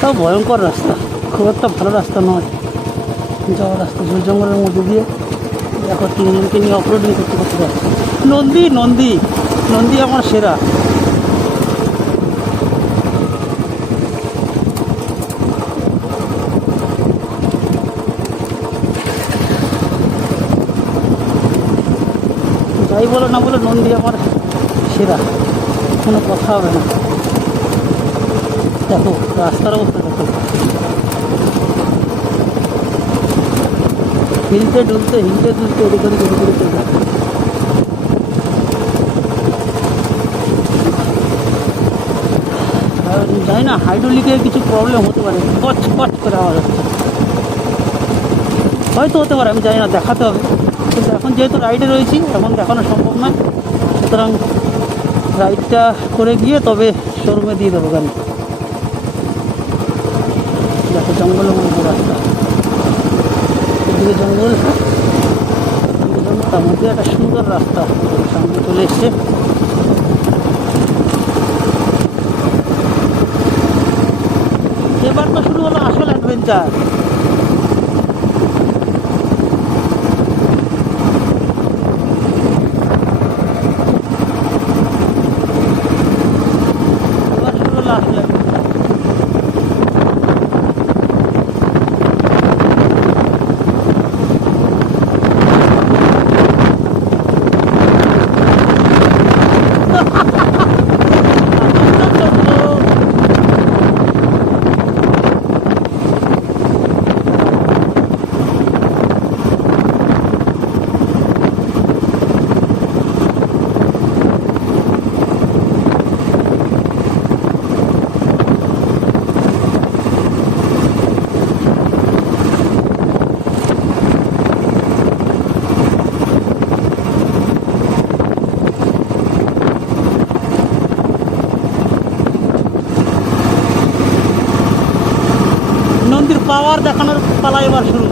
তাও ভয়ঙ্কর রাস্তা, খুব একটা ভালো রাস্তা নয় যাওয়ার রাস্তা, ঝোল জঙ্গলের মধ্যে দিয়ে। দেখো তিনজনকে নিয়ে অফরোডিং করতে করতে যাচ্ছে। নন্দী নন্দী নন্দী আমার সেরা। যাই বলো না বলো, নন্দী আমার সেরা, কোনো কথা হবে না। দেখো রাস্তার অবস্থা দেখো, হিলতে ডুলতে এদিক ওদিক চলে যাচ্ছে। জানি না হাইড্রোলিকে কিছু প্রবলেম হতে পারে, কচ কচ করে আওয়াজ হচ্ছে, হয়তো হতে পারে, আমি জানি না, দেখাতে হবে। কিন্তু এখন যেহেতু রাইডে রয়েছি, এখন দেখানো সম্ভব নয়, সুতরাং রাইডটা করে গিয়ে তবে শোরুমে দিয়ে দেবো গাড়ি। দেখো জঙ্গলের মধ্যে রাস্তা, এদিকে জঙ্গল, তার মধ্যে একটা সুন্দর রাস্তা সামনে চলে এসছে। এবার তো শুরু হলো আসল অ্যাডভেঞ্চার। এবার শুরু হলো আসল অ্যাডভেঞ্চার। নন্দীর পাওয়ার দেখানোর পালা এবার শুরু।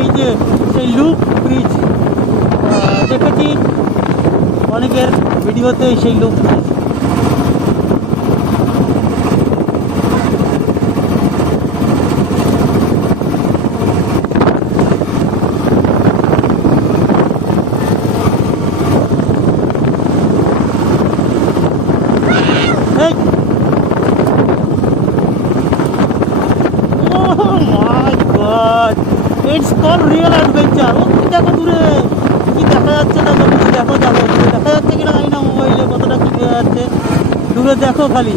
এই যে সেই লুপ ব্রিজ দেখেছি অনেকের ভিডিওতে, সেই loop bridge. It's called real adventure. ও দেখো দূরে কি দেখা যাচ্ছে, দেখো দেখো দেখো দেখা যাচ্ছে কিনা জানি না, মোবাইলে কতটা কি দেখা যাচ্ছে, দূরে দেখো খালি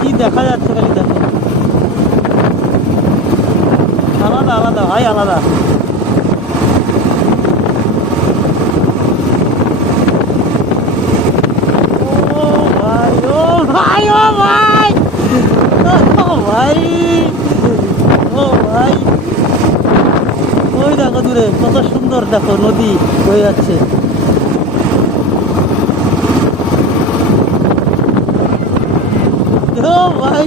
কি দেখা যাচ্ছে, খালি দেখো, আলাদা আলাদা ভাই, আলাদা। ও ভাই ও ভাই ও ভাই ও ভাই ও ভাই, ওই দেখো দূরে কত সুন্দর, দেখো নদী বয়ে যাচ্ছে। ও ভাই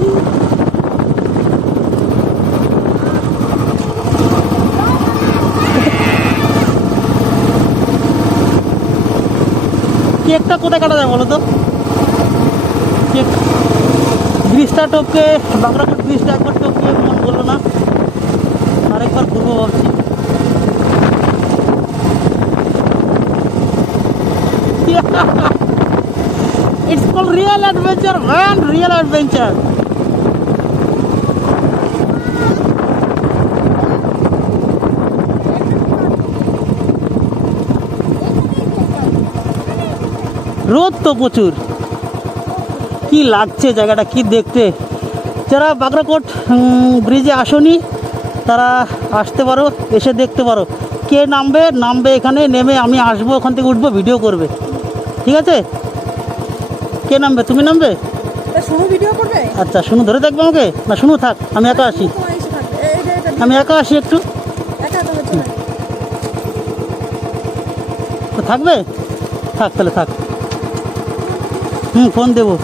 কেকটা কোথায় কাটা যায় বলো তো? কেক ব্রিজটা টপকে, বাংলাকোট ব্রিজটা একবার টপকে মন বললো না, আরেকবার ঘুরবো ভাবছি। It's called real adventure, man, real adventure. রোদ তো প্রচুর, কি লাগছে জায়গাটা, কি দেখতে। যারা বাগরাকোট ব্রিজে আসনি তারা আসতে পারো, এসে দেখতে পারো। কে নামবে এখানে, নেমে আমি আসবো, ওখান থেকে উঠবো, ভিডিও করবে, ঠিক আছে? কে নামবে? তুমি নামবে? আচ্ছা শুনু ধরে দেখবে আমাকে, না শুনু থাক, আমি একা আসি, আমি একা আসি একটু, থাকবে? থাক তাহলে থাক, ফোন দেবো।